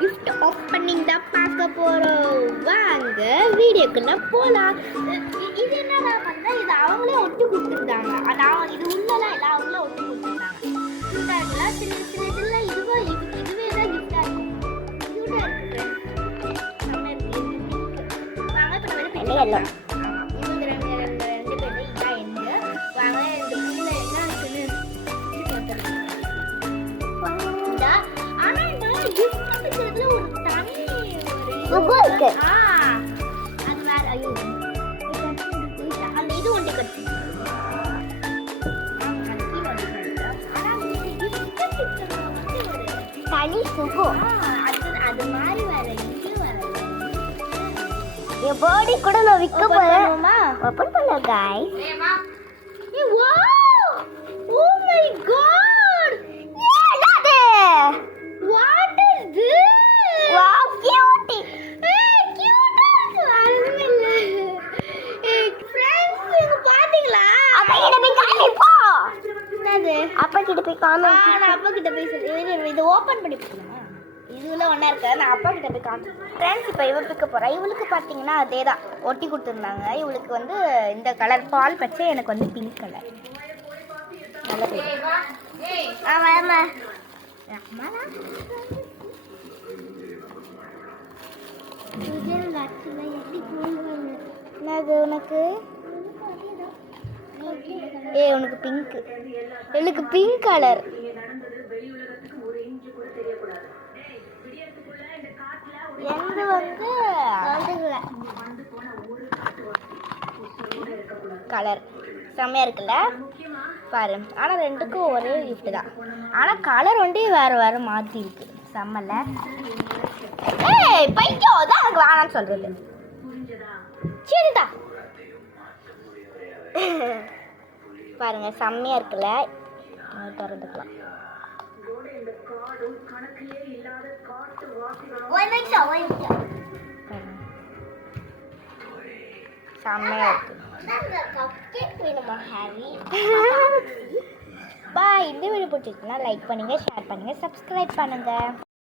Gift opening தான் பார்க்க போகிறோம். வாங்க வீடியோக்குள்ள போகலாம். இது என்னடா பண்ணா இது அவங்களே ஒட்டி கொடுத்துருந்தாங்க. நான் இது உள்ளலாம் இல்லை, அவங்களே ஒட்டி கொடுத்துருந்தாங்க. க்யூட்டாக சின்ன சின்ன இதெல்லாம் இதுவே தான் கிஃப்டாக இருக்கும். க்யூட்டாக இருக்குது. நம்ம இருக்கு. வாங்க இப்போ நம்ம பெரிய இவங்க ரெண்டு பேரும் இதான் என்ன வாங்க இந்த பிள்ளை என்ன இருக்குன்னு ஆனா இந்த கிஃப்ட் கொடுக்கறதுல ஒரு தனி ஒரு இருக்கு. அது வேற. ஐயோ அந்த இது ஒண்டி கட்டு தனி சுகம். அது மாதிரி வேற இங்கேயும் வேற என் பாடி கூட நான் விற்க போறேன். ஓபன் பண்ணல गाइस. ஏய் வாவ், ஓ மை காட், என்னது? What is this? Wow cute. ஏய் கியூட்டா இருக்கு. அருமையில்ல. ஏய் फ्रेंड्स நீங்க பாத்தீங்களா? அப்பா கிட்ட போய் காமிப்போ. என்னது? அப்பா கிட்ட போய் காமி. நான் அப்பா கிட்ட போய் சொல்லி இது ஓபன் பண்ணி பாருங்க. இதுல ஒண்ணா இருக்கு. நான் அப்பா கிட்ட போய் காமிக்கிறேன். ஃப்ரெண்ட்ஸ் இப்போ இவ பிக்க போறா. இவளுக்கு பாத்தீங்கன்னா அதே தான் ஒட்டி கொடுத்துருந்தாங்க. இவளுக்கு வந்து இந்த கலர் பால் பச்சை, எனக்கு வந்து பிங்க் கலர். நல்ல பேர். ஆமா என்னது உனக்கு? உனக்கு பிங்க். எனக்கு பிங்க் கலர். எங்க வந்து கலர் செம்மையா இருக்குல்ல பாரு. ஆனா ரெண்டுக்கும் ஒரே கிஃப்ட் தான். ஆனா கலர் ஒண்டி வேற வேற மாத்தி இருக்கு. செம்மல. ஏய் பைத்தியம் தான் எனக்கு வேணாம்னு சொல்றது. சரிதா பாருங்க செம்மையா இருக்குல்ல. திறந்துக்கலாம். செம்மையா இருக்கு. பாய். இந்த வீடியோ பிடிச்சிருக்குன்னா லைக் பண்ணுங்க, ஷேர் பண்ணுங்க, சப்ஸ்கிரைப் பண்ணுங்க.